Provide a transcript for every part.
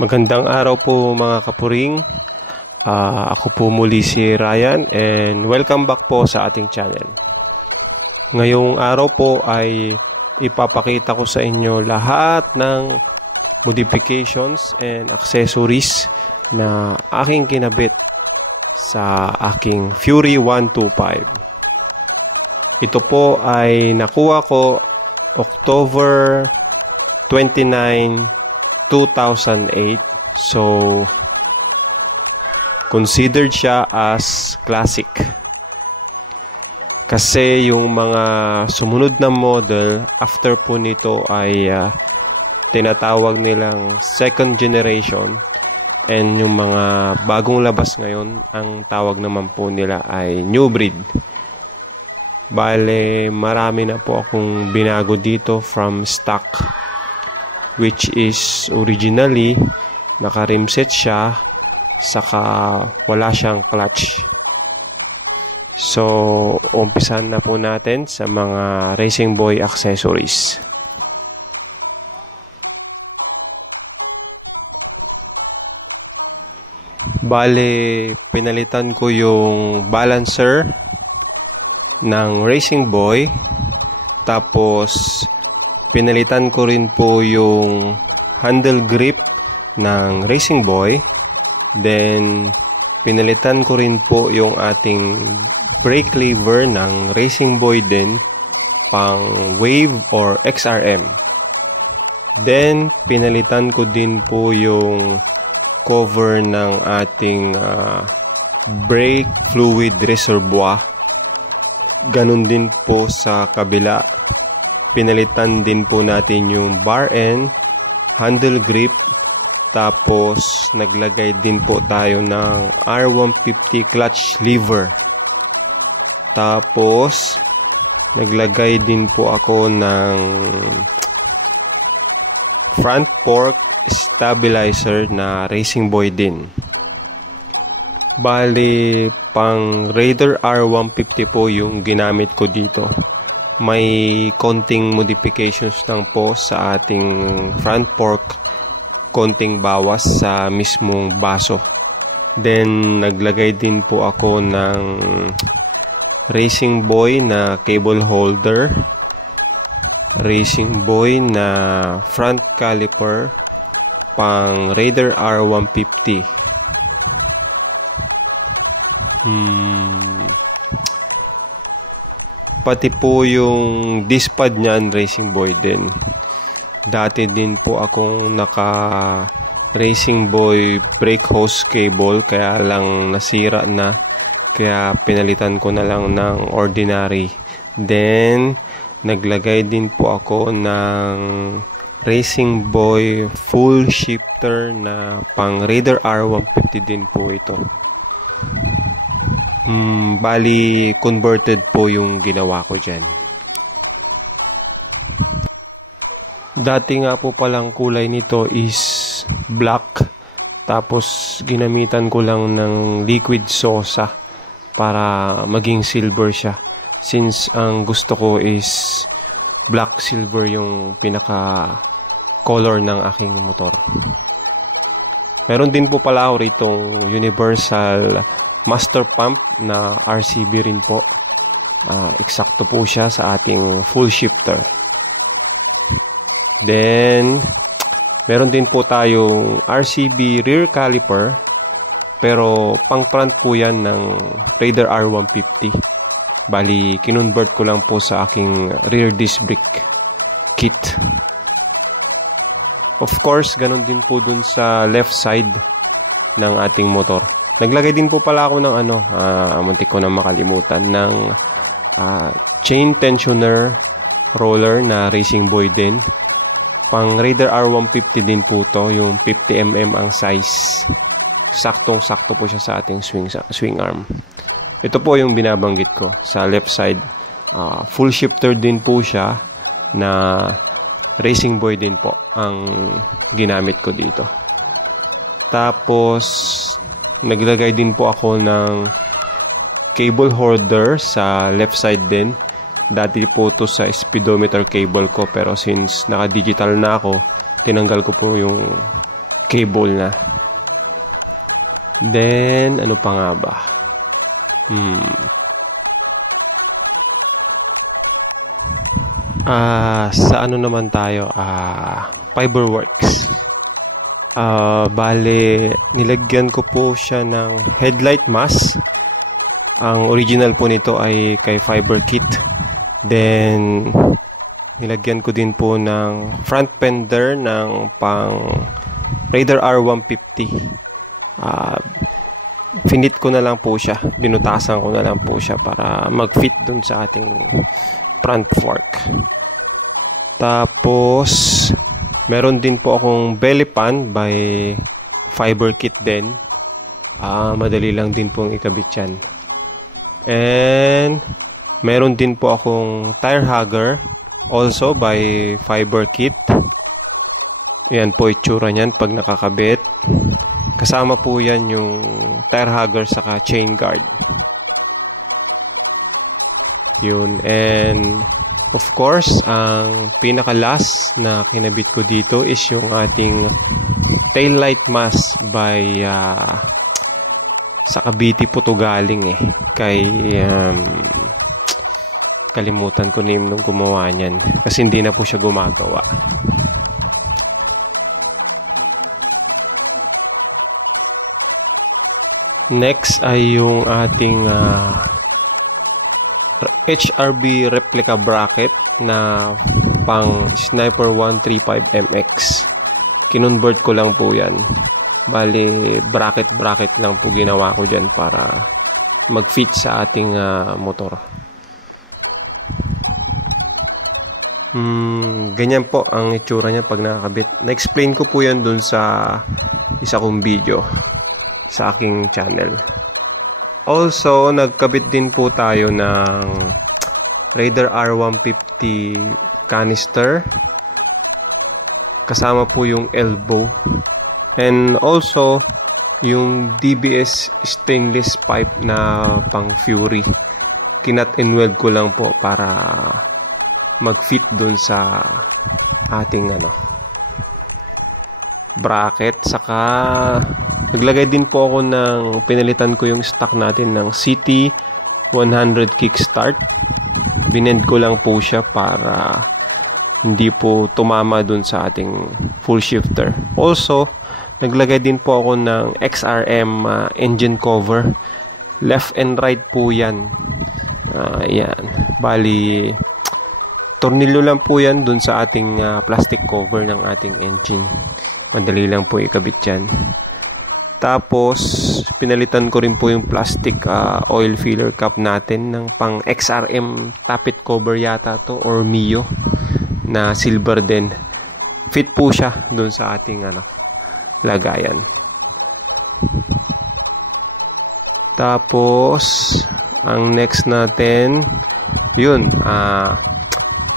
Magandang araw po mga kapuring. Ako po muli si Ryan and welcome back po sa ating channel. Ngayong araw po ay ipapakita ko sa inyo lahat ng modifications and accessories na aking kinabit sa aking Fury 125. Ito po ay nakuha ko October 29, 2008. So, considered siya as classic. Kasi yung mga sumunod na model after po nito ay tinatawag nilang second generation, and yung mga bagong labas ngayon, ang tawag naman po nila ay new breed. Bale, marami na po akong binago dito from stock, which is originally naka-rimset siya, saka wala siyang clutch. So, umpisan na po natin sa mga Racing Boy accessories. Bale, pinalitan ko yung balancer ng Racing Boy, tapos pinalitan ko rin po yung handle grip ng Racing Boy, then pinalitan ko rin po yung ating brake lever ng Racing Boy din, pang Wave or XRM. Then pinalitan ko din po yung cover ng ating brake fluid reservoir. Ganun din po sa kabila. Pinalitan din po natin yung bar end, handle grip, tapos naglagay din po tayo ng R150 clutch lever. Tapos naglagay din po ako ng front fork stabilizer na Racing Boy din. Bali, pang Raider R150 po yung ginamit ko dito. May konting modifications lang po sa ating front fork, konting bawas sa mismong baso. Then, naglagay din po ako ng Racing Boy na cable holder, Racing Boy na front caliper, pang Raider R150. Pati po yung disc pad niyan Racing Boy din. Dati din po akong naka Racing Boy brake hose cable, kaya lang nasira na, kaya pinalitan ko na lang ng ordinary. Then naglagay din po ako ng Racing Boy full shifter na pang Raider R150 din po ito. Bali, converted po yung ginawa ko dyan. Dati nga po palang kulay nito is black. Tapos, ginamitan ko lang ng liquid sosa para maging silver siya. Since ang gusto ko is black silver yung pinaka color ng aking motor. Meron din po pala ako ritong universal master pump na RCB rin po. Eksakto po siya sa ating full shifter. Then, meron din po tayong RCB rear caliper, pero pang front po yan ng Raider R150. Bali, kinonvert ko lang po sa aking rear disc brake kit. Of course, ganun din po dun sa left side ng ating motor. Naglagay din po pala ako ng muntik ko na makalimutan, ng chain tensioner roller na Racing Boy din. Pang Raider R150 din po to, yung 50mm ang size. Saktong-sakto po siya sa ating swing arm. Ito po yung binabanggit ko sa left side. Full shifter din po siya na Racing Boy din po ang ginamit ko dito. Tapos naglagay din po ako ng cable holder sa left side din. Dati po to sa speedometer cable ko, pero since naka-digital na ako, tinanggal ko po yung cable na. Then, ano pa nga ba? Sa ano naman tayo? Fiberworks. Bale, nilagyan ko po siya ng headlight mask. Ang original po nito ay kay Fiberkit. Then, nilagyan ko din po ng front fender ng pang Raider R150. Finit ko na lang po siya. Binutasan ko na lang po siya para mag-fit dun sa ating front fork. Tapos, meron din po akong belly pan by Fiberkit din. Madali lang din pong ikabit yan. And, meron din po akong tire hugger also by Fiberkit. Yan po itsura niyan pag nakakabit. Kasama po yan yung tire hugger saka chain guard. Yun. And, of course, ang pinaka-last na kinabit ko dito is yung ating taillight mask by sa Cavite po to galing kay kalimutan ko name nung gumawa niyan kasi hindi na po siya gumagawa. Next ay yung ating HRB replica bracket na pang Sniper 135MX. Kinonvert ko lang po yan. Bali, bracket lang po ginawa ko dyan para mag-fit sa ating motor. Ganyan po ang itsura niya pag nakakabit. Na-explain ko po yan dun sa isa kong video sa aking channel. Also, nagkabit din po tayo ng Raider R150 canister. Kasama po yung elbow. And also, yung DBS stainless pipe na pang Fury. Kinat and weld ko lang po para mag-fit dun sa ating bracket. Saka naglagay din po ako pinalitan ko yung stock natin ng CT100 kickstart. Binend ko lang po siya para hindi po tumama dun sa ating full shifter. Also, naglagay din po ako ng XRM engine cover. Left and right po yan. Yan. Bali, tornilyo lang po yan dun sa ating plastic cover ng ating engine. Madali lang po ikabit yan. Tapos, pinalitan ko rin po yung plastic oil filler cap natin ng pang XRM tappet cover yata to or Mio na silver din. Fit po siya dun sa ating lagayan. Tapos, ang next natin, yun,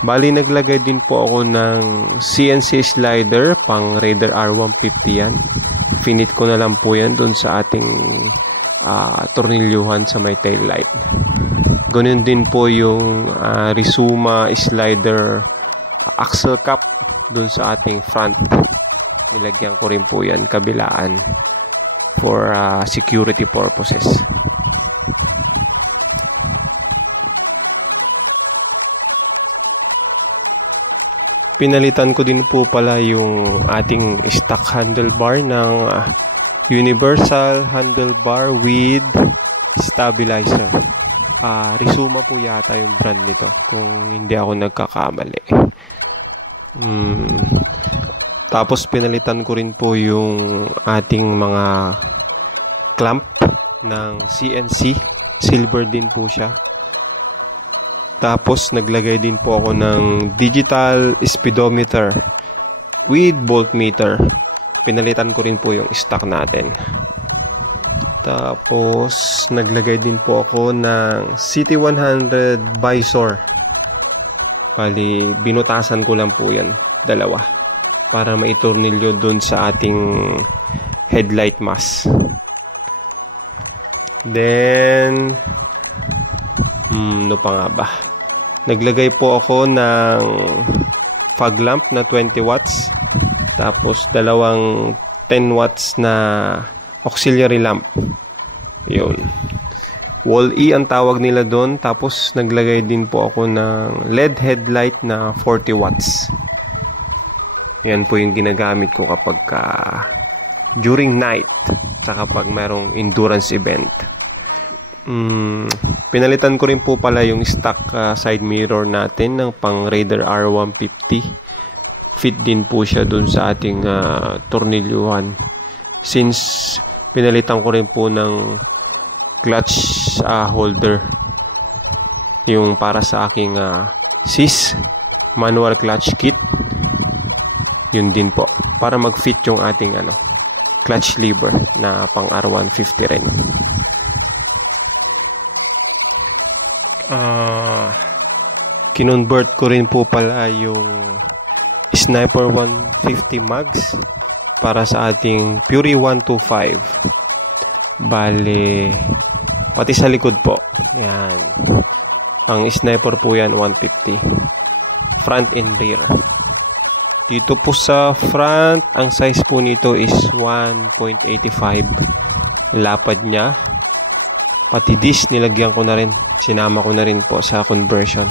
bali naglagay din po ako ng CNC slider pang Raider R150 yan. Finit ko na lang po yan dun sa ating tornilyuhan sa may tail light. Ganun din po yung Rizuma slider axle cap dun sa ating front. Nilagyan ko rin po yan kabilaan for security purposes. Pinalitan ko din po pala yung ating stock handlebar ng universal handlebar with stabilizer. Rizuma po yata yung brand nito kung hindi ako nagkakamali. Tapos pinalitan ko rin po yung ating mga clamp ng CNC. Silver din po siya. Tapos, naglagay din po ako ng digital speedometer with voltmeter. Pinalitan ko rin po yung stock natin. Tapos, naglagay din po ako ng CT100 visor. Bali, binutasan ko lang po yan. Dalawa. Para maitornilyo dun sa ating headlight mask. Then, ano pa nga ba? Naglagay po ako ng fog lamp na 20 watts. Tapos, dalawang 10 watts na auxiliary lamp. Yun. Wall E ang tawag nila doon. Tapos naglagay din po ako ng LED headlight na 40 watts. Yan po yung ginagamit ko kapag during night. Tsaka pag mayroong endurance event. Pinalitan ko rin po pala yung stock side mirror natin ng pang Raider R150. Fit din po siya dun sa ating tornilyuhan. Since pinalitan ko rin po ng clutch holder yung para sa aking SIS manual clutch kit, yun din po para mag-fit yung ating clutch lever na pang R150 rin. Kinonvert ko rin po pala yung Sniper 150 mags para sa ating Fury 125. Bale, pati sa likod po. Yan. Pang sniper po yan, 150. Front and rear. Dito po sa front, ang size po nito is 1.85. Lapad niya. Pati disc, nilagyan ko na rin. Sinama ko na rin po sa conversion.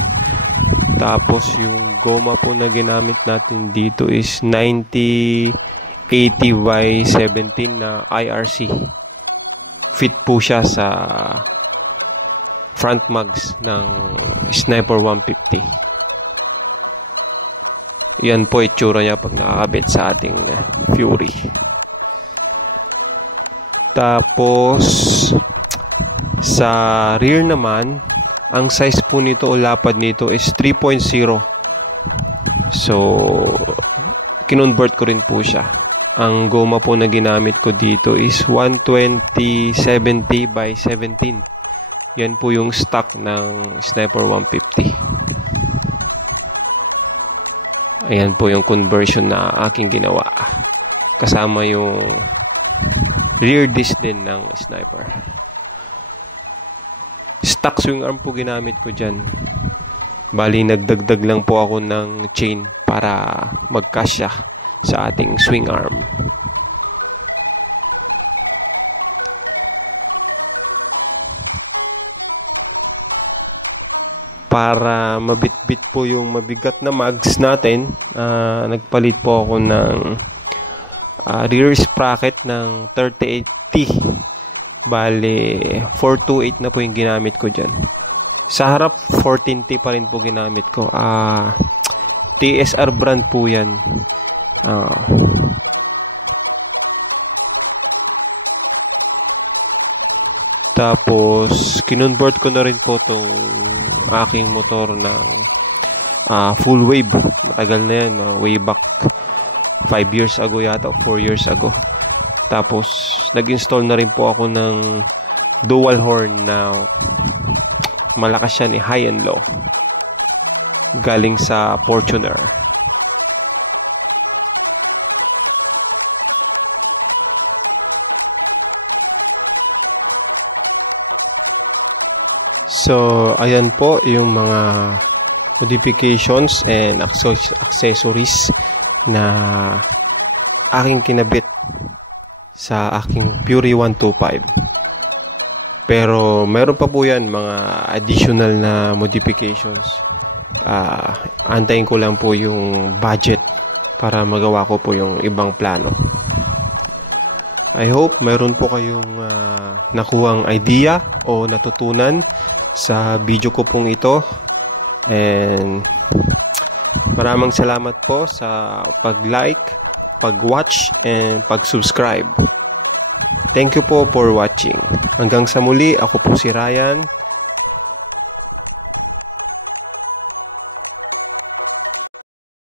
Tapos, yung goma po na ginamit natin dito is 90/80/17 na IRC. Fit po siya sa front mags ng Sniper 150. Yan po itsura niya pag nakakabit sa ating Fury. Tapos sa rear naman, ang size po nito o lapad nito is 3.0. So kinonvert ko rin po siya. Ang goma po na ginamit ko dito is 120/70/17. Yan po yung stock ng Sniper 150. Ayan po yung conversion na aking ginawa. Kasama yung rear disc din ng Sniper. Stock swing arm po ginamit ko dyan. Bali, nagdagdag lang po ako ng chain para magkasya sa ating swing arm. Para mabitbit po yung mabigat na mags natin, nagpalit po ako ng rear sprocket ng 38T. Bale, 428 na po yung ginamit ko dyan. Sa harap, 14T pa rin po ginamit ko. TSR brand po yan. Tapos, kinonvert ko na rin po itong aking motor ng full wave. Matagal na yan. Way back 5 years ago yata, 4 years ago. Tapos, nag-install na rin po ako ng dual horn na malakas siya ni high and low. Galing sa Fortuner. So, ayan po yung mga modifications and accessories na aking kinabit sa aking Fury 125. Pero meron pa po yan mga additional na modifications. Antayin ko lang po yung budget para magawa ko po yung ibang plano. I hope meron po kayong nakuhang idea o natutunan sa video ko pong ito. And maraming salamat po sa pag-like, pag-watch, and pag-subscribe. Thank you po for watching. Hanggang sa muli, ako po si Ryan.